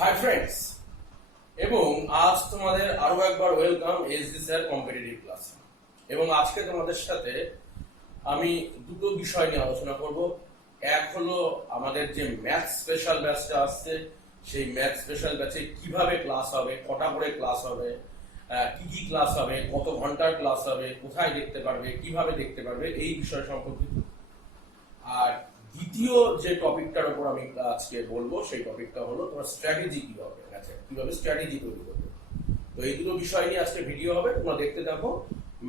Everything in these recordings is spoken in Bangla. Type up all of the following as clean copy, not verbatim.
হাই ফ্রেন্ডস, এবং আজ তোমাদের আরো একবার welcome SD sir competitive class. এবং আজকে তোমাদের সাথে আমি দুটো বিষয় নিয়ে আলোচনা করব। এক হলো আমাদের যে ম্যাথ স্পেশাল ব্যাচটা আসছে, সেই ম্যাথ স্পেশাল ব্যাচে কিভাবে ক্লাস হবে, কটা করে ক্লাস হবে, কি কি ক্লাস হবে, কত ঘন্টার ক্লাস হবে, কোথায় দেখতে পারবে, কিভাবে দেখতে পারবে, এই বিষয় সম্পর্কিত। আর দ্বিতীয় যে টপিকটার উপর আমি আজকে বলবো সেই টপিকটা হলো তোমার স্ট্র্যাটেজি কিভাবে, আচ্ছা কিভাবে স্ট্র্যাটেজি তৈরি করবে। তো এই দুটো বিষয় নিয়ে আজকে ভিডিও হবে, তোমরা দেখতে থাকো।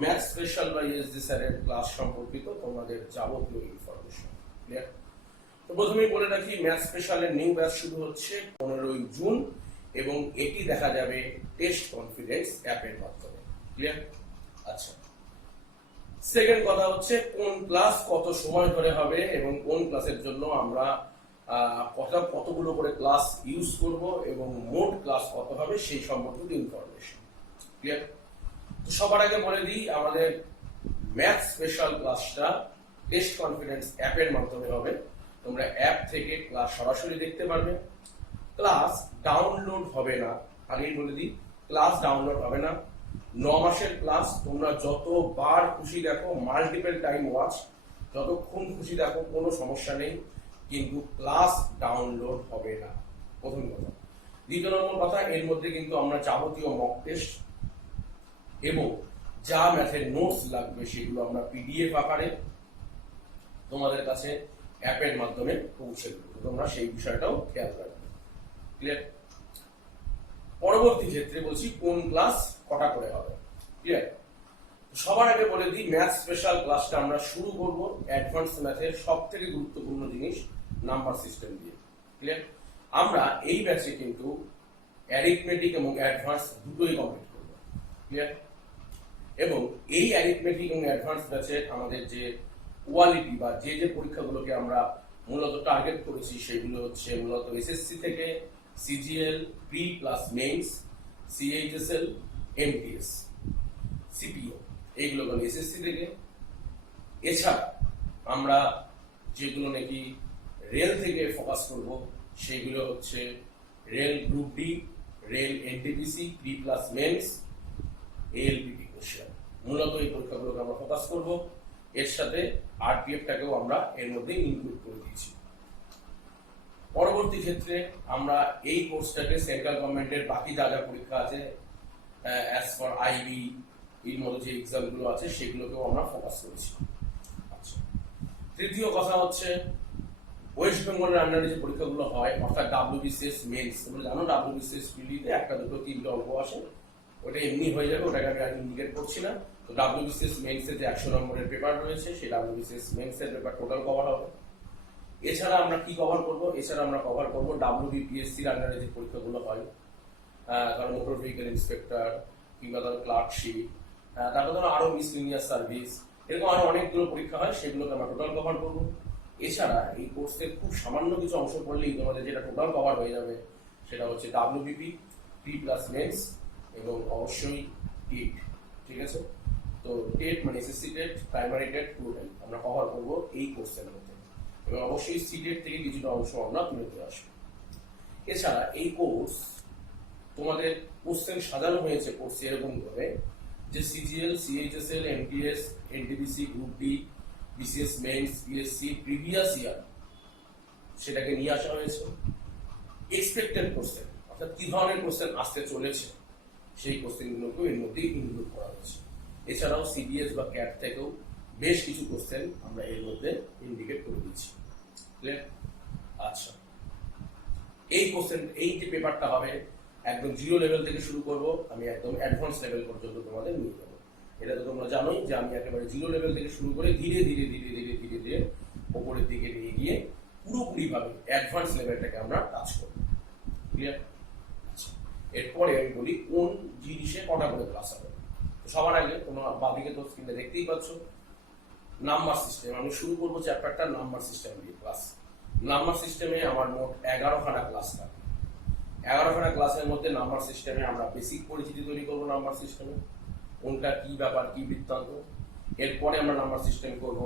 ম্যাথ স্পেশাল বা এসডি স্যারের ক্লাস সম্পর্কিত তোমাদের যাবতীয় ইনফরমেশন ক্লিয়ার। তো প্রথমেই বলে রাখি, ম্যাথ স্পেশালের নিউ ব্যাচ শুরু হচ্ছে 15ই জুন, এবং এটি দেখা যাবে টেস্ট কনফিডেন্স অ্যাপের মাধ্যমে ক্লিয়ার। আচ্ছা, সেকেন্ড কথা হচ্ছে কোন ক্লাস কত সময় ধরে হবে এবং কোন ক্লাসের জন্য আমরা কতগুলো করে ক্লাস ইউজ করব এবং মোট ক্লাস কত হবে সেই সম্পর্কিত ইনফরমেশন ক্লিয়ার। তো সবার আগে বলে দিই, আমাদের ম্যাথ স্পেশাল ক্লাসটা টেস্ট কনফিডেন্স অ্যাপের মাধ্যমে হবে। তোমরা অ্যাপ থেকে ক্লাস সরাসরি দেখতে পারবে। ক্লাস ডাউনলোড হবে না, আগেই বলে দিই, ক্লাস ডাউনলোড হবে না। 9 মাসের ক্লাস, তোমরা যতবার খুশি দেখো, মাল্টিপল টাইম ওয়াচ, যতক্ষণ খুশি দেখো, কোনো সমস্যা নেই, কিন্তু ক্লাস ডাউনলোড হবে না, প্রথম কথা। দ্বিতীয় নম্বর কথা, এর মধ্যে কিন্তু আমরা যাবতীয় মক টেস্ট এবং যা ম্যাথের নোটস লাগবে সেগুলো আমরা পিডিএফ আকারে তোমাদের কাছে অ্যাপের মাধ্যমে পৌঁছে দেবো। তোমরা সেই বিষয়টাও খেয়াল রাখবে ক্লিয়ার। পরবর্তী ক্ষেত্রে বলছি কোন ক্লাস কটা করে হবে ক্লিয়ার। সবার আগে বলে দিই, ম্যাথ স্পেশাল ক্লাসটা আমরা শুরু করব অ্যাডভান্স ম্যাথের সব থেকে গুরুত্বপূর্ণ জিনিস নাম্বার সিস্টেম দিয়ে ক্লিয়ার। আমরা এই ব্যাচে কিন্তু অ্যারিথমেটিক এবং অ্যাডভান্স দুটোই কমপ্লিট করব ক্লিয়ার। এবং এই অ্যারিথমেটিক এবং অ্যাডভান্স ব্যাচে আমাদের যে কোয়ালিটি বা যে যে পরীক্ষাগুলোকে আমরা মূলত টার্গেট করেছি সেগুলো হচ্ছে মূলত এসএসসি থেকে CGL, pre plus mains, CHSL, MTS, CPO, এইগুলো হলো এসএসসি থেকে। এছাড়া আমরা যেগুলো নাকি রেল থেকে ফোকাস করব সেগুলো হচ্ছে rail group D, rail NTPC, pre plus mains, ALPT question, মূলত এই পরীক্ষাগুলোকে আমরা ফোকাস করব। এর সাথে আরপিএফটাকেও আমরা এর মধ্যে ইনক্লুড করে দিয়েছি। পরবর্তী ক্ষেত্রে আমরা এই কোর্সটাকে সেন্ট্রাল গভর্নমেন্টের বাকি যা যা পরীক্ষা আছে, অ্যাজ ফর আইবি, এর মধ্যে যে এক্সামগুলো আছে সেগুলোকেও আমরা ফোকাস করেছি। আচ্ছা, তৃতীয় কথা হচ্ছে ওয়েস্ট বেঙ্গলের আন্ডারে যে পরীক্ষাগুলো হয়, অর্থাৎ ডাব্লিউবিসিএস মেন্স, তোমরা জানো ডাব্লিউবিসিএস পিডিতে একটা দুটো তিনটে অঙ্ক আসে, ওটা এমনি হয়ে যাবে, ওটাকে আমি আর ইন্ডিকেট করছি না। তো ডাব্লিউবিসিএস মেন্সের যে 100 নম্বরের পেপার রয়েছে সেই ডাব্লিউবিসিএস মেন্সের পেপার টোটাল কভার হবে। এছাড়া আমরা কি কভার করব? এছাড়া আমরা কভার করব ডাব্লিউবিপিএসসির আন্ডারে যে পরীক্ষাগুলো হয়, ধরো মোটর ভেহিকেল ইন্সপেক্টর কিংবা ধরো ক্লার্কশিপ, তারপর ধরো আরো মিসলিনিয়াস সার্ভিস, এরকম আরো অনেকগুলো পরীক্ষা হয়, সেগুলোকে আমরা টোটাল কভার করব। এছাড়া এই কোর্সের খুব সামান্য কিছু অংশ পড়লেই তোমাদের যেটা টোটাল কভার হয়ে যাবে সেটা হচ্ছে ডাব্লিউবিপি, প্রি প্লাস মেন্স এবং অবশ্যই টেট, ঠিক আছে। তো টেট মানে SSC TET, primary TET, total আমরা কভার করব এই কোর্সের মধ্যে, এবং অবশ্যই সিটেট থেকে কিছুটা অংশ আমরা তুলে দিয়ে আসবো। এছাড়া এই কোর্স তোমাদের কোশ্চেন সাজানো হয়েছে কোর্স এরকম করে যে CGL, CHSL, MTS, NTPC, group D, BCS means, PSC previous year সেটাকে নিয়ে আসা হয়েছে। এক্সপেক্টেড কোশ্চেন, অর্থাৎ কি ধরনের কোশ্চেন আসতে চলেছে সেই কোশ্চেনগুলোকেও এর মধ্যে ইনক্লুড করা হয়েছে। এছাড়াও সিবিএস বা ক্যাট থেকেও বেশ কিছু কোশ্চেন আমরা এর মধ্যে ইন্ডিকেট করে দিচ্ছি ক্লিয়ার। আচ্ছা, এই কোশ্চেন, এই যে পেপারটা হবে একদম জিরো লেভেল থেকে শুরু করব, আমি একদম অ্যাডভান্স লেভেল পর্যন্ত তোমাদের নিয়ে যাবো। এটা তো তোমরা জানোই যে আমি একেবারে জিরো লেভেল থেকে শুরু করে ধীরে ধীরে ধীরে ধীরে ধীরে ধীরে ওপরের দিকে নিয়ে গিয়ে পুরোপুরি ভাবে অ্যাডভান্স লেভেলটাকে আমরা টাচ করবো ক্লিয়ার। আচ্ছা, এরপরে আমি বলি কোন জিনিসে কটা করে ক্লাস হবে। সবার আগে তোমরা বাদিকে তো স্ক্রিনে দেখতেই পাচ্ছ নাম্বার সিস্টেম। আমি শুরু করবো চ্যাপ্টারটা নাম্বার সিস্টেম দিয়ে। ক্লাস নাম্বার সিস্টেমে আমার মোট 11খানা ক্লাস থাকে। 11খানা ক্লাসের মধ্যে নাম্বার সিস্টেমে আমরা বেসিক পরিচিতি তৈরি করবো নাম্বার সিস্টেমে, কোনটা কি ব্যাপার, কি বৃত্তান্ত। এরপরে আমরা নাম্বার সিস্টেম করব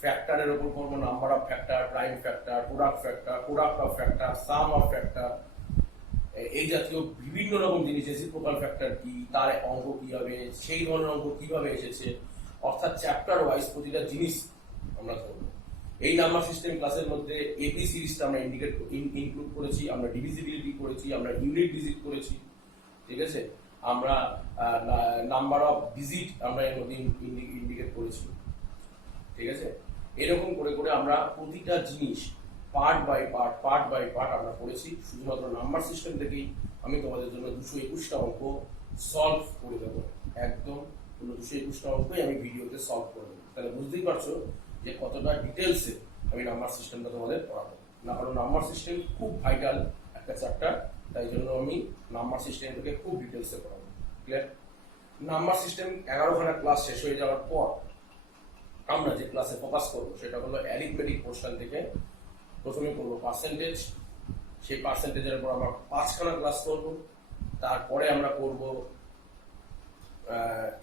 ফ্যাক্টরের উপর করবো, number of factor, prime factor, product factor, product of factor, some of factor, এই জাতীয় বিভিন্ন রকম জিনিস, রেসিপ্রোকাল ফ্যাক্টর কি, তার অঙ্ক কি হবে, সেই ধরনের অঙ্ক কিভাবে এসেছে, অর্থাৎ চ্যাপ্টার ওয়াইজ প্রতিটা জিনিস আমরা ধরবো। এই নাম্বার সিস্টেম ক্লাসের মধ্যে এপি সিরিজটা আমরা ইনক্লুড করেছি, আমরা ডিভিজিবিলিটি করেছি, আমরা ইউনিট ডিজিট করেছি, ঠিক আছে, আমরা নাম্বার অফ ডিজিট আমরা এর মধ্যে ইন্ডিকেট করেছি, ঠিক আছে। এরকম করে করে আমরা প্রতিটা জিনিস পার্ট বাই পার্ট আমরা করেছি। শুধুমাত্র নাম্বার সিস্টেম থেকেই আমি তোমাদের জন্য 221টা অঙ্ক সলভ করে দেবো, একদম 221টা অঙ্কই আমি ভিডিওতে সলভ করে দেবো। তাহলে বুঝতেই পারছো যে কতটা ডিটেলসে আমি নাম্বার সিস্টেমটা তোমাদের পড়াবো না, কারণ নাম্বার সিস্টেম খুব ভাইটাল একটা চ্যাপ্টার, তাই জন্য আমি নাম্বার সিস্টেম থেকে খুব ডিটেলসে পড়াবো। ক্লিয়ার? নাম্বার সিস্টেম 11খানা ক্লাস শেষ হয়ে যাওয়ার পর আমরা যে ক্লাসে ফোকাস করবো সেটা হলো অ্যারিথমেটিক পোর্শন থেকে। প্রথমে করবো পার্সেন্টেজ, সেই পার্সেন্টেজের উপর আমরা 5খানা ক্লাস করবো। তারপরে আমরা করব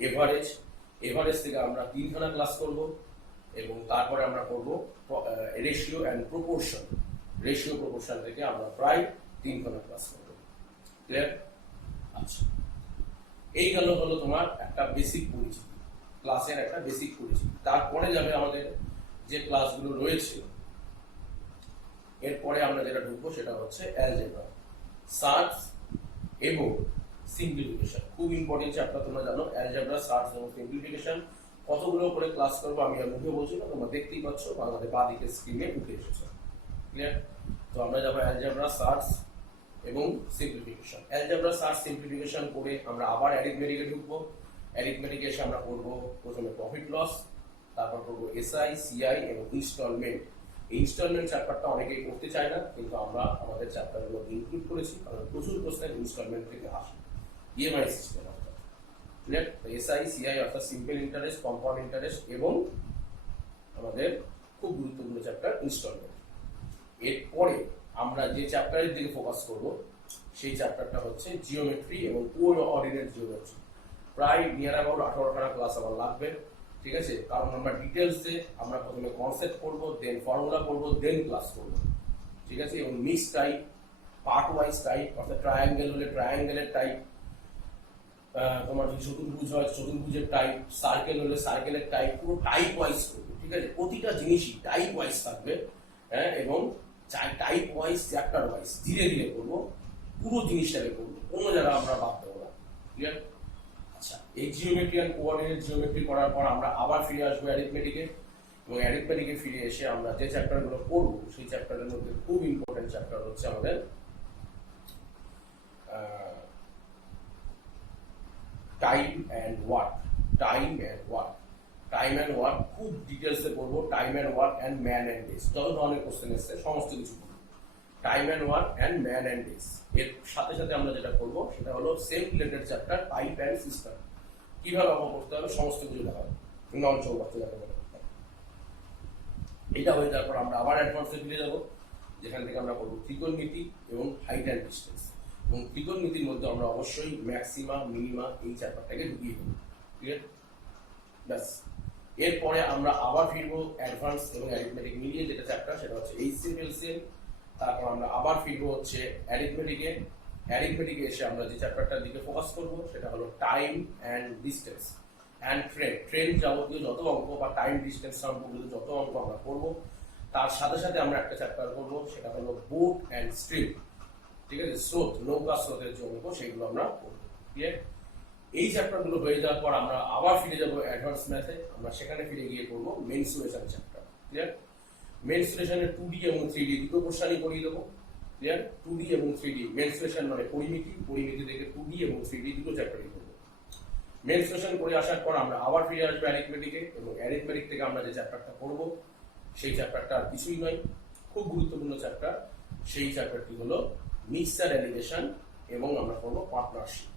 এভারেজ, এভারেজ থেকে আমরা 3খানা ক্লাস করব, এবং তারপরে আমরা করব ratio and proportion, ratio proportion থেকে আমরা প্রায় 3খানা ক্লাস করব। ক্লিয়ার? আচ্ছা, এই হলো তোমার একটা বেসিক পরিচিতি, ক্লাসের একটা বেসিক পরিচিতি। তারপরে যাবে আমাদের যে ক্লাসগুলো রয়েছে, এরপরে আমরা যেটা ঢুকবো সেটা হচ্ছে অ্যালজেব্রা, সার্চ এবং সিম্পলিফিকেশন। খুব ইম্পর্টেন্ট চ্যাপ্টার, তোমরা জানো অ্যালজেব্রা, সার্চ এবং সিম্পলিফিকেশন। কতগুলো করে ক্লাস করবো আমি আর মুখে বলছি না, তোমরা দেখতেই পাচ্ছ বাংলাদেশ বাদিকে স্ক্রিনে উঠে এসেছে। ক্লিয়ার? তো আমরা যাবো অ্যালজেব্রা, সার্চ এবং সিম্পলিফিকেশন। অ্যালজেব্রা, সার্চ, সিম্পলিফিকেশন করে আমরা আবার অ্যারিথমেটিকে ঢুকবো। অ্যারিথমেটিকে এসে আমরা করবো প্রথমে প্রফিট লস, তারপর করবো এসআই, সিআই এবং ইনস্টলমেন্ট। ইনস্টলমেন্ট চ্যাপ্টারটা অনেকেই করতে চায় না, কিন্তু আমরা আমাদের চ্যাপ্টারের মধ্যে ইনক্লুড করেছি, কারণ প্রচুর প্রশ্ন ইনস্টলমেন্ট থেকে আসে, ইএমআই সিস্টেম অর্থাৎ। ক্লিয়ার? এসআই, সিআই অর্থাৎ সিম্পল ইন্টারেস্ট, কম্পাউন্ড ইন্টারেস্ট এবং আমাদের খুব গুরুত্বপূর্ণ চ্যাপ্টার ইনস্টলমেন্ট। এরপরে আমরা যে চ্যাপ্টারের দিকে ফোকাস করব সেই চ্যাপ্টারটা হচ্ছে জিওমেট্রি এবং কোঅর্ডিনেট জিওমেট্রি। প্রায় নিয়ার অ্যাবাউট 18খানা ক্লাস আমার লাগবে, ঠিক আছে, কারণ আমরা ডিটেলসে আমরা প্রথমে কনসেপ্ট করবো, দেন ফর্মুলা করবো, দেন ক্লাস করবো, ঠিক আছে। এবং mix type, part wise type, অর্থাৎ ট্রায়াঙ্গেল হলে ট্রায়াঙ্গেলের টাইপ, তোমার যদি চতুর্ভুজ হয় চতুর্ভুজের টাইপ, সার্কেল হলে সার্কেলের টাইপ, পুরো টাইপ ওয়াইজ করবো, ঠিক আছে। প্রতিটা জিনিসই টাইপ ওয়াইজ থাকবে, হ্যাঁ, এবং টাইপ ওয়াইজ, চ্যাপ্টার ওয়াইজ ধীরে ধীরে করবো, পুরো জিনিসটাকে করবো, কোনো জায়গা আমরা বাদ দেবো না। ক্লিয়ার? আচ্ছা, এই জিওমেট্রি অ্যান্ড কোঅর্ডিনেট জিওমেট্রি করার পর আমরা আবার ফিরে আসবো অ্যারিথমেটিকে, এবং অ্যারিথমেটিকে ফিরে এসে আমরা যে চ্যাপ্টারগুলো করবো সেই চ্যাপ্টারের মধ্যে খুব ইম্পর্টেন্ট চ্যাপ্টার হচ্ছে আমাদের time and work. Time and work, time and work খুব ডিটেলসে করবো। Time and work and man and days, যত ধরনের কোশ্চেন এসছে সমস্ত কিছু করবো। Time and work and man and days, এর সাথে সাথে আমরা যেটা করবো সেটা হলো same related chapter pipe and system, কিভাবে অঙ্ক করতে হবে সমস্ত কিছু দেখা হবে, নন চৌবাচ্চা যাকে বলে। এটা হয়ে যাওয়ার পর আমরা আবার অ্যাডভান্সে ফিরে যাবো, যেখান থেকে আমরা করবো ত্রিকোণমিতি এবং হাইট অ্যান্ড ডিস্টেন্স। এবং ত্রিকোণমিতির মধ্যে আমরা অবশ্যই ম্যাক্সিমা, মিনিমা এই চ্যাপ্টারটাকে ঢুকিয়ে দেবো। ক্লিয়ার? ব্যাস, এরপরে আমরা আবার ফিরবো অ্যাডভান্স এবং অ্যারিথমেটিক মিলিয়ে যেটা চ্যাপ্টার, সেটা হচ্ছে এইচসিএম, এলসিএম। তারপর আমরা আবার ফিরবো হচ্ছে অ্যারিথমেটিকে। অ্যারিথমেটিকে এসে আমরা যে চ্যাপ্টারটার দিকে ফোকাস করবো সেটা হলো time and distance and train. Train যাবতীয় যত অঙ্ক বা টাইম ডিস্টেন্স সম্পর্কিত যত অঙ্ক আমরা করবো, তার সাথে সাথে আমরা একটা চ্যাপ্টার করবো সেটা হলো বোট অ্যান্ড স্ট্রিম, ঠিক আছে, স্রোত, নৌকা স্রোতের যে অঙ্ক সেগুলো আমরা করবো। ক্লিয়ার? এই চ্যাপ্টারগুলো হয়ে যাওয়ার পর আমরা আবার ফিরে যাবো অ্যাডভান্স ম্যাথে, আমরা সেখানে ফিরে গিয়ে করবো মেনসুরেশন চ্যাপ্টার। ক্লিয়ার? মেনসুরেশনের 2D এবং 3D দুটো কোশ্চেনই করিয়ে দেবো। ক্লিয়ার? 2D এবং 3D, মেনসুরেশন মানে পরিমিতি, পরিমিতি থেকে 2D এবং 3D দুটো চ্যাপ্টারই করবো। মেনসুরেশন করে আসার পর আমরা আবার ফিরে আসবো অ্যারিথমেটিকে, এবং অ্যারিথমেটিক থেকে আমরা যে চ্যাপ্টারটা করবো সেই চ্যাপ্টারটা আর কিছুই নয়, খুব গুরুত্বপূর্ণ চ্যাপ্টার। সেই চ্যাপ্টারটি হলো মিক্সচার এলিগেশন, এবং আমরা করবো পার্টনারশিপ।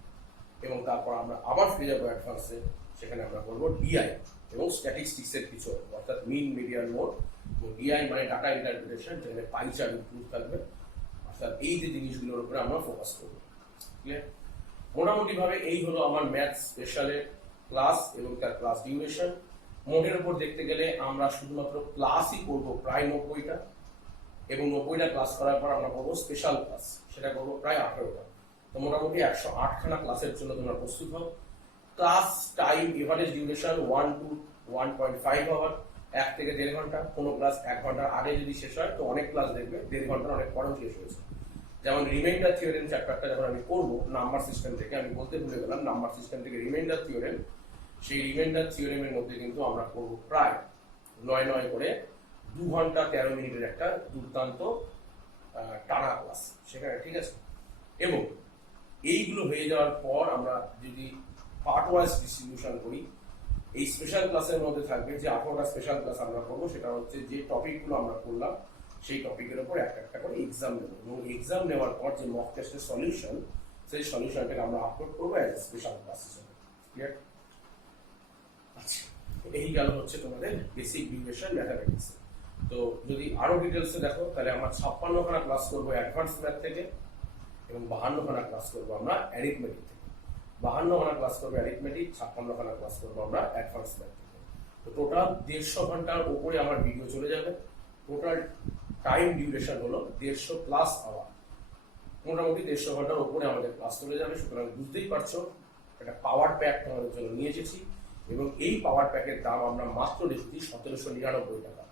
এবং তারপর আমরা আবার ফিরে যাবো অ্যাডভান্সে, সেখানে আমরা করবো ডিআই এবং স্ট্যাটিস্টিক্সের কিছু, অর্থাৎ মিন, মিডিয়ান, মোড। এবং ডিআই মানে ডাটা ইন্টারপ্রিটেশন, যেখানে পাই চার্ট ইনক্লুড থাকবে, অর্থাৎ এই যে জিনিসগুলোর উপরে আমরা ফোকাস করবো। ক্লিয়ার? মোটামুটি ভাবে এই হলো আমার ম্যাথ স্পেশালের ক্লাস এবং তার ক্লাস ডিউরেশন। মোটের উপর দেখতে গেলে আমরা শুধুমাত্র ক্লাসই করবো প্রায় 90টা, এবং 90টা ক্লাস করার পর আমরা করবো স্পেশাল ক্লাস, সেটা করবো প্রায় 18টা। তো মোটামুটি 108খানা ক্লাসের জন্য তোমরা প্রস্তুত হও। Class time average duration 1 to 1.5 hour, 1 থেকে 1.5 ঘন্টা। কোনো ক্লাস 1 ঘন্টার আগে যদি শেষ হয় তো অনেক ক্লাস দেখবে 1.5 ঘন্টার অনেক পরেও শেষ হয়েছে। যেমন রিমাইন্ডার থিওরেম চ্যাপ্টারটা যখন আমি করবো নাম্বার সিস্টেম থেকে, আমি বলতে ভুলে গেলাম, নাম্বার সিস্টেম থেকে রিমাইন্ডার থিওরেম, সেই রিমাইন্ডার থিওরেমের মধ্যে কিন্তু আমরা করবো প্রায় 9 করে 2 ঘন্টা 13 মিনিটের একটা দুর্দান্ত টানা ক্লাস সেখানে, ঠিক আছে। এবং এইগুলো হয়ে যাওয়ার পর আমরা যদি পার্ট ওয়াইজ ডিস্ট্রিবিউশন করি, এই স্পেশাল ক্লাসের মধ্যে থাকবে যে 18টা স্পেশাল ক্লাস আমরা করবো, সেটা হচ্ছে যে টপিকগুলো আমরা করলাম সেই টপিকের উপর একটা একটা করে এক্সাম নেব, এবং এক্সাম নেওয়ার পর যে মক টেস্টের সলিউশন, সেই সলিউশনটাকে আমরা আপলোড করবো অ্যাজ স্পেশাল ক্লাস হিসেবে। ক্লিয়ার? আচ্ছা, এই গেল হচ্ছে তোমাদের বেসিক ডিউরেশন ম্যাথামেটিক্স। তো যদি আরো ডিটেলসে দেখো তাহলে আমরা 56খানা ক্লাস করবো অ্যাডভান্স ম্যাথ থেকে, এবং 52খানা ক্লাস করবো আমরা অ্যারিথমেটিক থেকে। 52খানা ক্লাস করবো অ্যারিথমেটিক, 56খানা ক্লাস করবো আমরা অ্যাডভান্স ম্যাথ থেকে। তো টোটাল 150 ঘন্টার উপরে আমার ভিডিও চলে যাবে। টোটাল টাইম ডিউরেশন হলো 150 প্লাস আওয়ার, মোটামুটি 150 ঘন্টার উপরে আমাদের ক্লাস চলে যাবে। সুতরাং বুঝতেই পারছো একটা পাওয়ার প্যাক তোমাদের জন্য নিয়ে এসেছি, এবং এই পাওয়ার প্যাকের দাম আমরা মাত্র রেখেছি 1799 টাকা।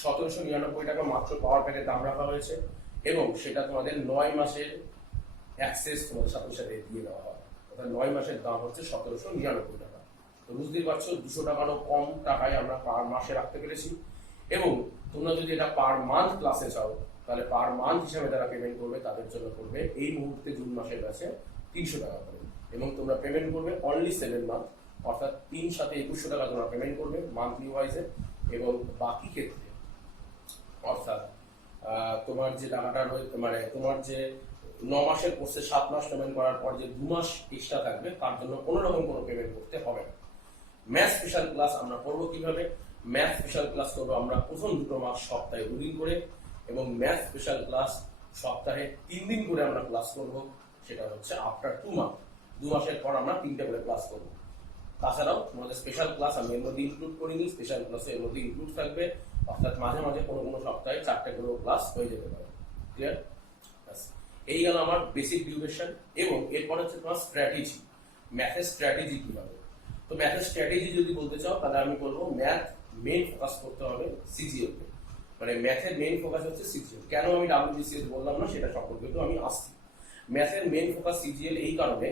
1799 টাকা মাত্র পাওয়ার প্যাকের দাম রাখা হয়েছে, এবং সেটা তোমাদের 9 মাসের অ্যাক্সেস তোমাদের সাথে সাথে দিয়ে দেওয়া হয়। অর্থাৎ 9 মাসের দাম হচ্ছে 1799 টাকা। তো বুঝতেই পারছো 200 টাকারও কম টাকায় আমরা পার মাসে রাখতে পেরেছি। এবং তোমরা যদি এটা পার মান্থ ক্লাসে চাও তাহলে পার মান্থ হিসাবে যারা পেমেন্ট করবে তাদের জন্য করবে এই মুহূর্তে জুন মাসের কাছে 300 টাকা করে, এবং তোমরা পেমেন্ট করবে অনলি 7 মান্থ, অর্থাৎ 3 সাথে 2100 টাকা তোমরা পেমেন্ট করবে মান্থলি ওয়াইজে। এবং বাকি ক্ষেত্রে অর্থাৎ তোমার যে টাকাটা রয়েছে, মানে তোমার যে 9 মাসের কোর্সে 7 মাস পেমেন্ট করার পর যে 2 মাস এক্সট্রা থাকবে তার জন্য কোনো রকম কোনো পেমেন্ট করতে হবে না। ম্যাথ স্পেশাল ক্লাস আমরা করবো কিভাবে? ম্যাথ স্পেশাল ক্লাস করবো আমরা প্রথম 2 মাস সপ্তাহে 2 দিন করে, এবং ম্যাথ স্পেশাল ক্লাস সপ্তাহে 3 দিন করে আমরা ক্লাস করব। সেটা হচ্ছে আফটার 2 মান্থ, 2 মাসের পর আমরা 3টে করে ক্লাস করবো। তাছাড়াও তোমাদের স্পেশাল ক্লাস আমি এর মধ্যে ইনক্লুড করিনি, স্পেশাল ক্লাসে এর মধ্যে ইনক্লুড থাকবে, অর্থাৎ মাঝে মাঝে কোনো কোনো সপ্তাহে 4টে করে ক্লাস হয়ে যেতে পারে। ক্লিয়ার? এই গেল আমার বেসিক ডিউরেশন। এবং এরপর হচ্ছে তোমার স্ট্র্যাটেজি, ম্যাথের স্ট্র্যাটেজি কি হবে। তো ম্যাথের স্ট্র্যাটেজি যদি বলতে চাও তাহলে আমি বলবো ম্যাথ মেইন ফোকাস করতে হবে সিজিএল তে, মানে ম্যাথের মেইন ফোকাস হচ্ছে সিজিএল। কেন আমি ডাব্লিউবিসিএস বললাম না সেটা সম্পর্কে তো আমি আসছি। ম্যাথের মেইন ফোকাস সিজিএল এই কারণে,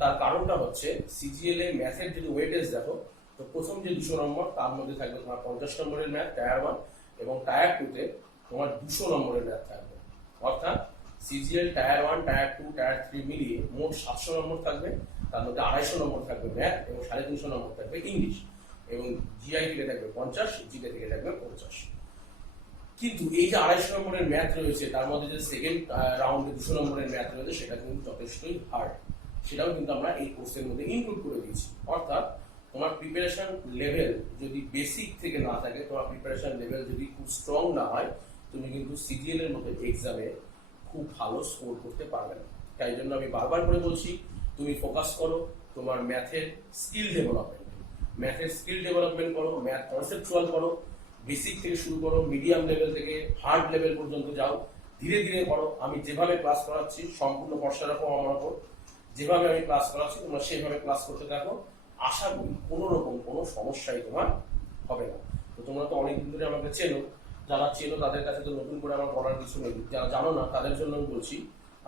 তার কারণটা হচ্ছে সিজিএল এ ম্যাথের যদি ওয়েটেজ দেখো তো প্রথম যে 200 নম্বর তার মধ্যে থাকবে তোমার 50 নম্বরের ম্যাথ টায়ার 1, এবং টায়ার 2 তে তোমার 200 নম্বরের ম্যাথ থাকবে। অর্থাৎ সিজিএল টায়ার 1, টায়ার 2, টায়ার 3 মিলিয়ে মোট 700 নম্বর থাকবে, তার মধ্যে 250 নম্বর থাকবে ম্যাথ, এবং 350 নম্বর থাকবে ইংলিশ, এবং জিআই থেকে থাকবে 50, জিকে থেকে থাকবে 50। কিন্তু এই যে 250 নম্বরের ম্যাথ রয়েছে তার মধ্যে যে সেকেন্ড রাউন্ডে 200 নম্বরের ম্যাথ রয়েছে সেটা কিন্তু যথেষ্টই হার্ড, সেটাও কিন্তু আমরা এই কোর্সের মধ্যে ইনক্লুড করে দিয়েছি। অর্থাৎ তোমার প্রিপারেশন লেভেল যদি বেসিক থেকে না থাকে, তোমার প্রিপারেশন লেভেল যদি খুব স্ট্রং না হয়, তুমি কিন্তু সিজিএল এর মতো এক্সামে খুব ভালো স্কোর করতে পারবে না। তাই জন্য আমি বারবার করে বলছি তুমি ফোকাস করো তোমার ম্যাথের স্কিল ডেভেলপমেন্ট, ম্যাথের স্কিল ডেভেলপমেন্ট করো, ম্যাথ কনসেপচুয়াল করো, বেসিক থেকে শুরু করো, মিডিয়াম লেভেল থেকে হার্ড লেভেল পর্যন্ত যাও, ধীরে ধীরে করো। আমি যেভাবে ক্লাস করাচ্ছি সম্পূর্ণ ভরসা রাখো আমার উপর, যেভাবে আমি ক্লাস করাচ্ছি তোমরা সেভাবে ক্লাস করতে থাকো। আশা করি কোনো রকম কোনো সমস্যাই তোমার হবে না। তো তোমরা তো অনেকদিন ধরে আমাকে চেনো, যারা চেনো তাদের কাছে তো নতুন করে আমার বলার কিছু নেই, যারা জানো না তাদের জন্য আমি বলছি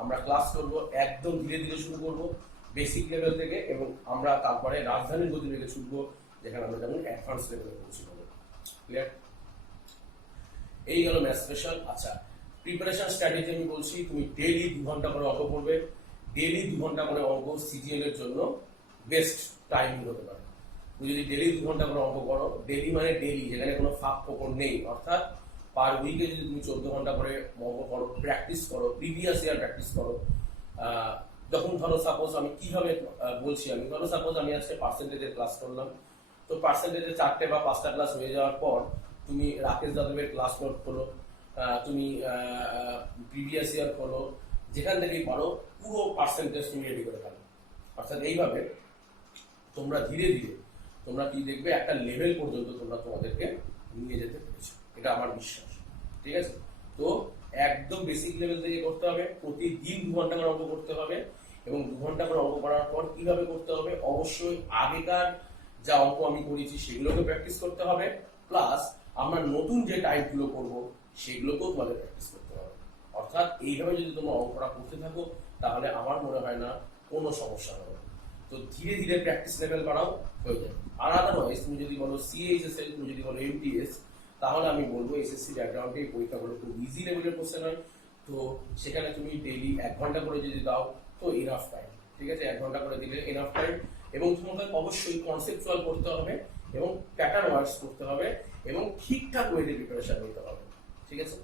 আমরা ক্লাস করবো একদম ধীরে ধীরে শুরু করবো বেসিক লেভেল থেকে, এবং আমরা তারপরে রাজধানীর গতিবেগে ছুটবো যেখানে আমরা যেমন অ্যাডভান্স লেভেলে পৌঁছে যাবো। ক্লিয়ার? এই হলো ম্যাথ স্পেশাল। আচ্ছা, প্রিপারেশন স্ট্র্যাটেজি আমি বলছি তুমি ডেইলি 2 ঘন্টা করে অঙ্ক পড়বে, ডেইলি 2 ঘন্টা করে অঙ্ক সিজিএল এর জন্য বেস্ট টাইমিং হতে পারে। তুমি যদি ডেইলি 2 ঘন্টা করে অঙ্ক করো, ডেইলি মানে ডেইলি, যেখানে কোনো ফাঁক ফোকর নেই, অর্থাৎ পার উইকে যদি তুমি 14 ঘন্টা করে অঙ্ক করো, প্র্যাকটিস করো, প্রিভিয়াস ইয়ার প্র্যাকটিস করো। যখন ধরো সাপোজ আমি কিভাবে বলছি, আমি ধরো সাপোজ আমি আজকে পার্সেন্টেজের ক্লাস করলাম, তো পার্সেন্টেজের 4টে বা 5টা ক্লাস হয়ে যাওয়ার পর তুমি রাকেশ যাদবের ক্লাস নোট করো, তুমি প্রিভিয়াস ইয়ার করো, যেখান থেকেই পারো পুরো পার্সেন্টেজ তুমি রেডি করে ফেলো। অর্থাৎ এইভাবে তোমরা ধীরে ধীরে তোমরা কি দেখবে একটা লেভেল পর্যন্ত তোমরা তোমাদেরকে নিয়ে যেতে পেরেছো, এটা আমার বিশ্বাস। ঠিক আছে? তো একদম বেসিক লেভেল থেকে করতে হবে, প্রতিদিন 2 ঘন্টা করে অঙ্ক করতে হবে, এবং 2 ঘন্টা করে অঙ্ক করার পর কিভাবে করতে হবে, অবশ্যই আগেকার যা অঙ্ক আমি করেছি সেগুলোকে প্র্যাকটিস করতে হবে, প্লাস আমরা নতুন যে টাইপগুলো করবো সেগুলোকেও তোমাদের প্র্যাকটিস করতে হবে। অর্থাৎ এইভাবে যদি তোমরা অঙ্কটা করতে থাকো তাহলে আমার মনে হয় না কোনো সমস্যা হবে। তো ধীরে ধীরে প্র্যাকটিস লেভেল বাড়াও, হয়ে যাবে। আর আদারওয়াইজ তুমি যদি বলো সিএইচএসএল, তুমি যদি বলো এমটিএস, তাহলে আমি বলবো এসএসসি ব্যাকগ্রাউন্ডে এই পরীক্ষাগুলো খুব ইজি লেভেলের কোশ্চেন হয়। তো সেখানে তুমি ডেইলি 1 ঘন্টা করে যদি দাও তো ইনাফ টাইম, ঠিক আছে? 1 ঘন্টা করে দিলে ইনাফ টাইম। এবং তোমাকে অবশ্যই কনসেপচুয়াল করতে হবে এবং প্যাটার্ন ওয়ার্কস করতে হবে এবং ঠিকঠাক ওয়েতে প্রিপারেশন নিতে হবে, ঠিক আছে?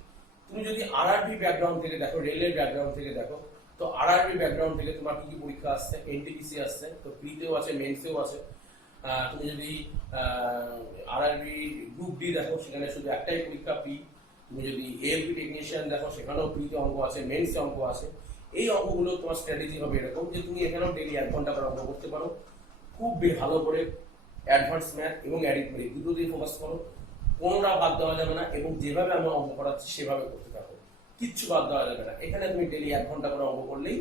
তুমি যদি আরআরবি ব্যাকগ্রাউন্ড থেকে দেখো, রেলের ব্যাকগ্রাউন্ড থেকে দেখো, তো আরআরবি ব্যাকগ্রাউন্ড থেকে তোমার কি কি পরীক্ষা আসছে, এনটিপিসি আসছে, তো প্রিতেও আছে, মেন্সেও আছে। তুমি যদি আরআরবি গ্রুপ ডি দেখো, সেখানে শুধু একটাই পরীক্ষা পি। তুমি যদি এএলপি টেকনিশিয়ান দেখো, সেখানেও প্রিতে অঙ্ক আছে, মেন্সে অঙ্ক আছে। এই অঙ্কগুলো তোমার স্ট্র্যাটেজি হবে এরকম যে তুমি এখানেও ডেলি 1 ঘন্টা করে অঙ্ক করতে পারো, খুব ভালো করে অ্যাডভান্স ম্যাথ এবং অ্যারিথমেটিক দুটোতেই ফোকাস করো, কোনোটা বাদ দেওয়া যাবে না, এবং যেভাবে আমরা অঙ্ক করাচ্ছি সেভাবে করতে থাকো, কিচ্ছু বাদ দেওয়া যাবে না। এখানে তুমি ডেলি 1 ঘন্টা করে অঙ্ক করলেই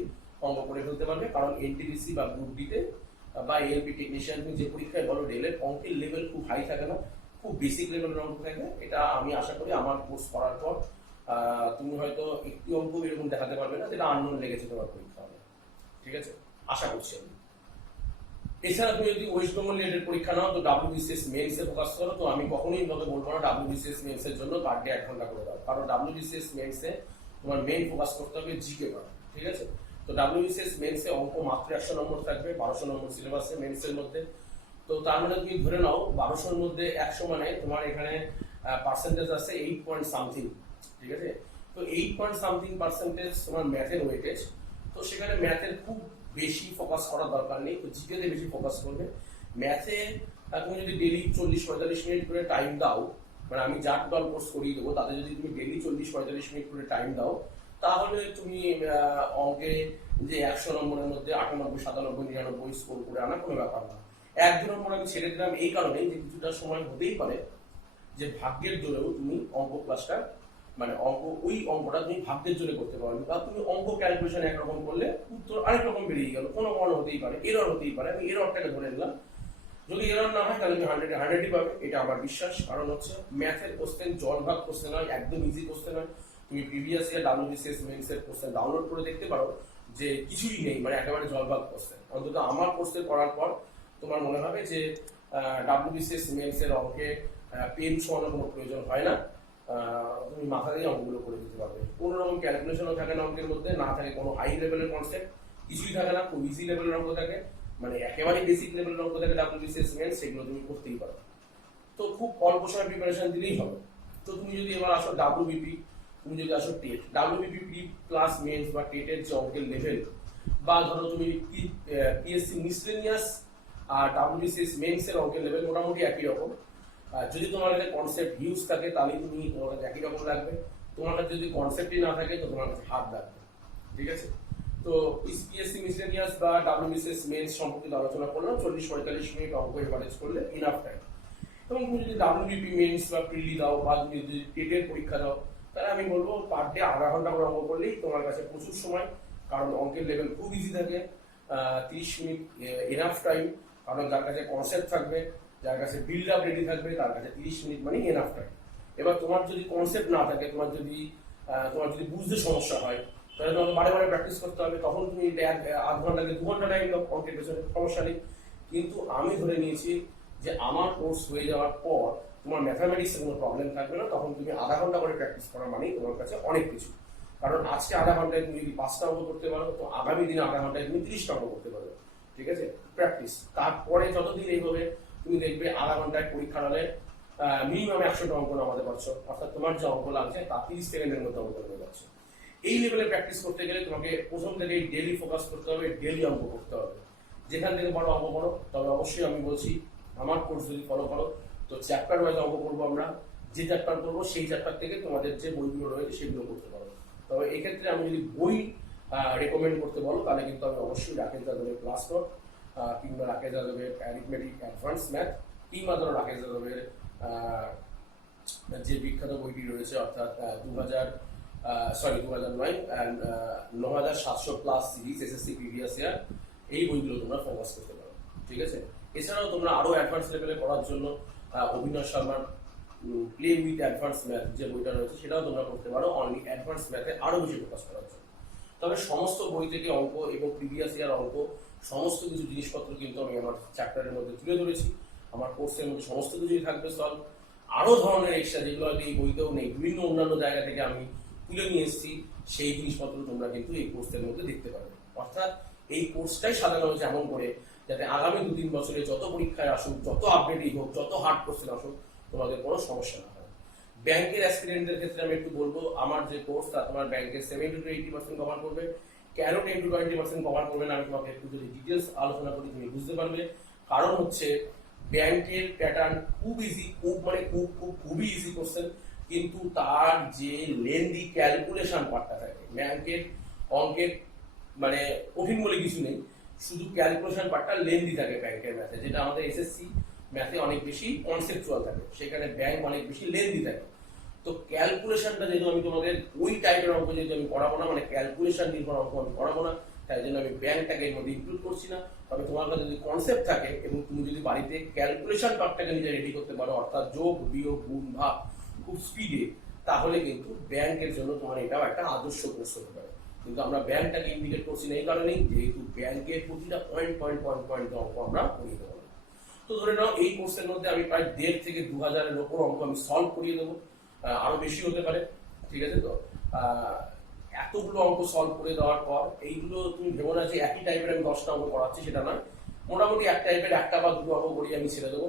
অঙ্ক করে ফেলতে পারবে, কারণ এনটিপিসি বা গ্রুপ ডিতে বা এএলপি টেকনিশিয়ান তুমি যে পরীক্ষায় বলো, রেলের অঙ্কের লেভেল খুব হাই থাকে না, খুব বেসিক লেভেলের অঙ্ক থাকে। এটা আমি আশা করি আমার কোর্স করার পর তুমি হয়তো একটি অঙ্ক এরকম দেখাতে পারবে না যেটা আননোন লেগেছে তোমার পরীক্ষা হবে, ঠিক আছে? আশা করছি আমি। এছাড়া তুমি যদি ওয়েস্ট বেঙ্গল রেলের পরীক্ষা নাও, তো ডাব্লিউবিসিএস মেন্সে ফোকাস করো। তো আমি কখনোই তোমাকে বলবো না ডাব্লিউবিসিএস মেন্সের জন্য পার ডে 1 ঘন্টা করে দাও, কারণ ডাব্লিউবিসিএস মেন্সে তোমার মেইন ফোকাস করতে হবে জিকে পড়া, ঠিক আছে? তো ডাব্লিউবিসিএস মেন্সে অঙ্ক মাত্র 100 নম্বর থাকবে, 1200 নম্বর সিলেবাসে মেন্সের মধ্যে। তো তার মানে তুমি ধরে নাও 1200-র মধ্যে 100 মানে তোমার এখানে পার্সেন্টেজ আছে 8 পয়েন্ট সামথিং, ঠিক আছে? তো 8 পয়েন্ট সামথিং পার্সেন্টেজ তোমার ম্যাথের ওয়েটেজ। তো সেখানে ম্যাথের খুব বেশি ফোকাস করার দরকার নেই, তো জিকেতে বেশি ফোকাস করবে। ম্যাথে তুমি যদি ডেলি 40-45 মিনিট করে টাইম দাও, মানে আমি যা টোটাল কোর্স করিয়ে দেবো তাতে যদি তুমি ডেলি 40-45 মিনিট করে টাইম দাও, তাহলে তুমি অঙ্কে যে 100 নম্বরের মধ্যে 98, 97, 99 স্কোর করে আনা কোনো ব্যাপার না। 1-2 নম্বর আমি ছেড়ে দিলাম এই কারণে যে কিছুটা সময় হতেই পারে যে ভাগ্যের জোরেও তুমি অঙ্ক ক্লাসটা, মানে অঙ্ক ওই অঙ্কটা তুমি ভাগ্যের জন্য করতে পারবে, বা তুমি অঙ্ক ক্যালকুলেশন একরকম করলে উত্তর আরেক রকম বেরিয়ে গেল, কোনো কারণ হতেই পারে, এরর হতেই পারে। আমি এররটাকে ধরে নিলাম, যদি এরর না হয় তাহলে তুমি 100-100ই পাবে, এটা আমার বিশ্বাস। কারণ হচ্ছে ম্যাথের কোশ্চেন জলভাগ কোশ্চেন হয়, একদম ইজি কোশ্চেন হয়। তুমি প্রিভিয়াস ইয়ার ডাব্লিউবিসিএস মেন্সের কোশ্চেন ডাউনলোড করে দেখতে পারো যে কিছুই নেই, মানে একেবারে জলভাগ কোশ্চেন। অন্তত আমার কোর্সে করার পর তোমার মনে হবে যে ডাব্লিউবিসিএস মেন্সের অঙ্কে পেন ছোঁয়ানোর কোনো প্রয়োজন হয় না, তুমি মাথা দিয়ে অঙ্কগুলো করে দিতে পারবে। কোনো রকম ক্যালকুলেশনও থাকে না অঙ্কের মধ্যে, না থাকে কোনো হাই লেভেলের কনসেপ্ট, কিছুই থাকে না, খুব ইজি লেভেলের অঙ্ক থাকে, মানে একেবারে বেসিক লেভেলের অঙ্ক থাকে ডাব্লিউবিসিএস মেন্স, সেগুলো তুমি করতেই পারো। তো খুব অল্প সময় প্রিপারেশন দিলেই হবে। তো তুমি যদি এবার আসো ডাব্লিউবিপি, তুমি যদি আসো TET, WBP pre plus men's বা টেটের যে অঙ্কের লেভেল, বা ধরো তুমি পিএসসি মিসলেনিয়াস আর ডাব্লিউবিসিএস মেন্সের অঙ্কের লেভেল মোটামুটি একই রকম। যদি তোমার কাছে কনসেপ্ট হিউজ থাকে তাহলে তুমি তোমার কাছে একই রকম লাগবে, তোমার কাছে যদি কনসেপ্টই না থাকে তো তোমার কাছে হাত লাগবে, ঠিক আছে? তো পিএসসি মিসলেনিয়াস বা ডাব্লিউবিসিএস মেন্স সম্পর্কিত আলোচনা করলাম, 40-45 মিনিট অঙ্ক এভারেজ করলে ইনাফ টাইম। এবং তুমি যদি ডাব্লিউবিপি মেন্স বা প্রিলি দাও, বা তুমি যদি টেটের পরীক্ষা দাও, তাহলে আমি বলবো পার ডে আধা ঘন্টা করে অঙ্ক করলেই তোমার কাছে প্রচুর সময়, কারণ অঙ্কের লেভেল খুব ইজি থাকে। 30 মিনিট এনাফ টাইম, কারণ যার কাছে কনসেপ্ট থাকবে, যার কাছে বিল্ড আপ রেডি থাকবে, তার কাছে 30 মিনিট মানে এনাফ টাইম। এবার তোমার যদি কনসেপ্ট না থাকে, তোমার যদি বুঝতে সমস্যা হয়, তাহলে তোমাকে বারে বারে প্র্যাকটিস করতে হবে, তখন তুমি আধ ঘন্টা 2 ঘন্টা টাইম দাও অঙ্কের পেছনে, সমস্যা নেই। কিন্তু আমি ধরে নিয়েছি যে আমার কোর্স হয়ে যাওয়ার পর তোমার ম্যাথামেটিক্সের কোনো প্রবলেম থাকবে না, তখন তুমি আধা ঘন্টা করে প্র্যাকটিস করা মানেই তোমার কাছে অনেক কিছু। কারণ আজকে আধা ঘন্টায় তুমি যদি 5টা অঙ্ক করতে পারো, তো আগামী দিনে আধা ঘন্টায় তুমি 30টা অঙ্ক করতে পারো, ঠিক আছে? প্র্যাকটিস। তারপরে যতদিন এইভাবে তুমি দেখবে আধা ঘন্টায় পরীক্ষা হলে মিনিমাম 100টা অঙ্ক নামাতে পারছো, অর্থাৎ তোমার যে অঙ্ক লাগছে তা 30 সেকেন্ডের মধ্যে অঙ্ক হয়ে যাচ্ছে। এই লেভেলে প্র্যাকটিস করতে গেলে তোমাকে প্রথম থেকে ডেলি ফোকাস করতে হবে, ডেলি অঙ্ক করতে হবে। যেখান থেকে বড় অঙ্ক করো, তবে অবশ্যই আমি বলছি আমার কোর্স যদি ফলো করো তো চ্যাপ্টার ওয়াইজ অঙ্ক করবো আমরা, যে চ্যাপ্টার করবো সেই চ্যাপ্টার থেকে তোমাদের যে বইগুলো রয়েছে সেগুলো করতে পারো। তবে এক্ষেত্রে আমি যদি বই রেকমেন্ড করতে বলো, তাহলে কিন্তু আমি অবশ্যই রাকেশ যাদবের ক্লাস নোট, কিংবা রাকেশ যাদবের অ্যারিথমেটিক অ্যাডভান্স ম্যাথ, কিংবা ধরো রাকেশ যাদবের যে বিখ্যাত বইটি রয়েছে, অর্থাৎ sorry 2009 and 9700+ series SSC previous year, এই বইগুলো তোমরা ফোকাস করতে পারো। ঠিক আছে, এছাড়াও তোমরা আরো অ্যাডভান্স লেভেলে পড়ার জন্য অভিনয় শর্মার প্লে উইথ অ্যাডভান্স ম্যাথ যে বইটা রয়েছে সেটাও তোমরা করতে পারো, অনলি অ্যাডভান্স ম্যাথে আরো বেশি ফোকাস করার জন্য। তবে সমস্ত বই থেকে অঙ্ক এবং প্রিভিয়াস ইয়ার অঙ্ক সমস্ত কিছু জিনিসপত্র কিন্তু আমি আমার চ্যাপ্টারের মধ্যে তুলে ধরেছি। আমার কোর্সের মধ্যে সমস্ত কিছুই থাকবে সলভ। আরো ধরনের এক্সট্রা যেগুলো হয়তো এই বইতেও নেই, বিভিন্ন অন্যান্য জায়গা থেকে আমি তুলে নিয়ে এসেছি, সেই জিনিসপত্র তোমরা কিন্তু এই কোর্সের মধ্যে দেখতে পাবে। অর্থাৎ এই কোর্সটাই সাজানো হয়েছে এমন করে যাতে আগামী 2-3 বছরে যত পরীক্ষায় আসুক, যত আপডেটই হোক, যত হার্ড কোশ্চেন আসুক, তোমাদের কোনো সমস্যা না হয়। ব্যাংকের অ্যাসপিরেন্টদের ক্ষেত্রে আমি একটু বলবো, আমার যে কোর্স তা তোমার ব্যাংকের 70-80% কভার করবে, কেন 10-20% কভার করবে না আমি তোমাকে একটু যদি ডিটেলস আলোচনা করি তুমি বুঝতে পারবে। কারণ হচ্ছে ব্যাংকের প্যাটার্ন খুব ইজি, খুবই ইজি কোশ্চেন, কিন্তু তার যে লেন্দি ক্যালকুলেশন পার্টটা থাকে ব্যাংকের অঙ্কের, মানে কঠিন বলে কিছু নেই, শুধু ক্যালকুলেশন পার্টটা লেন্দি থাকে ব্যাংকের ম্যাথে, যেটা আমাদের এসএসসি ম্যাথে অনেক বেশি কনসেপচুয়াল থাকে, সেখানে ব্যাংক অনেক বেশি লেন্দি থাকে। তো ক্যালকুলেশনটা যেহেতু আমি তোমাদের ওই টাইপের অঙ্ক যেহেতু আমি পড়াবো না, মানে ক্যালকুলেশন নির্ভর অঙ্ক আমি পড়াবো না, তাই জন্য আমি ব্যাংকটাকে এর মধ্যে ইনক্লুড করছি না। তবে তোমার কাছে যদি কনসেপ্ট থাকে এবং তুমি যদি বাড়িতে ক্যালকুলেশন পার্টটাকে নিজে রেডি করতে পারো, অর্থাৎ যোগ বিয়োগ গুণ ভাগ খুব স্পিডে, তাহলে কিন্তু ব্যাংকের জন্য তোমার এটাও একটা আদর্শ কোর্স হতে পারে। কিন্তু আমরা ব্যাংকটাকে ইন্ডিকেট করছি না এই কারণেই, যেহেতু ব্যাংকের প্রতিটা পয়েন্ট অঙ্ক আমরা করিয়ে দেবো। তো ধরে নাও এই কোর্সের মধ্যে আমি প্রায় 1,500 থেকে 2,000-এর ওপর অঙ্ক আমি সলভ করিয়ে দেবো, আরো বেশি হতে পারে। ঠিক আছে, তো এতগুলো অঙ্ক সলভ করে দেওয়ার পর এইগুলো তুমি ভেবো না যে একই টাইপের আমি 10টা অঙ্ক করাচ্ছি, সেটা নয়। মোটামুটি এক টাইপের 1টা বা 2টো অঙ্ক করিয়ে আমি ছেড়ে দেবো।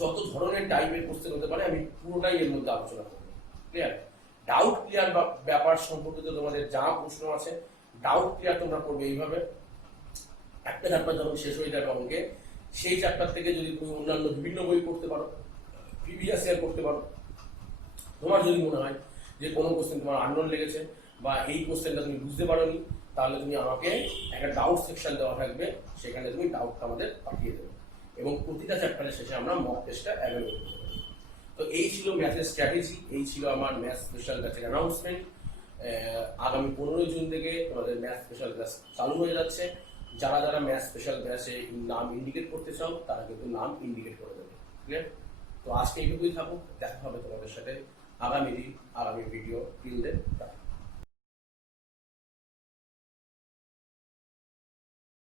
যত ধরনের টাইপের কোশ্চেন হতে পারে আমি পুরোটাই এর মধ্যে আলোচনা করবো। ক্লিয়ার? ডাউট ক্লিয়ার ব্যাপার সম্পর্কিত তোমাদের যা প্রশ্ন আছে, ডাউট ক্লিয়ার তোমরা করবে এইভাবে। একটা চ্যাপ্টার যখন শেষ হয়ে যাবে অঙ্কে, সেই চ্যাপ্টার থেকে যদি তুমি অন্যান্য বিভিন্ন বই করতে পারো, প্রিভিয়াস ইয়ার করতে পারো, তোমার যদি মনে হয় যে কোনো কোশ্চেন তোমার আননোন লেগেছে বা এই কোশ্চেনটা তুমি বুঝতে পারোনি, তাহলে তুমি আমাকে একটা ডাউট সেকশন দেওয়া থাকবে, সেখানে তুমি ডাউটটা আমাদের পাঠিয়ে দেবে এবং প্রতিটা চ্যাপ্টারের শেষে আমরা মক টেস্টটা অ্যাভেলেবল করবো। তো এই ছিল ম্যাথের স্ট্র্যাটেজি, এই ছিল আমার ম্যাথ স্পেশাল ব্যাচের অ্যানাউন্সমেন্ট। আগামী 15 জুন থেকে তোমাদের ম্যাথ স্পেশাল ব্যাচ চালু হয়ে যাচ্ছে। যারা যারা ম্যাথ স্পেশাল ব্যাচে নাম ইন্ডিকেট করতে চাও তারা কিন্তু নাম ইন্ডিকেট করে দেবে। ক্লিয়ার? তো আজকে এইটুকুই থাকুক, দেখা হবে তোমাদের সাথে আগামী দিন আগামী ভিডিও। Till then.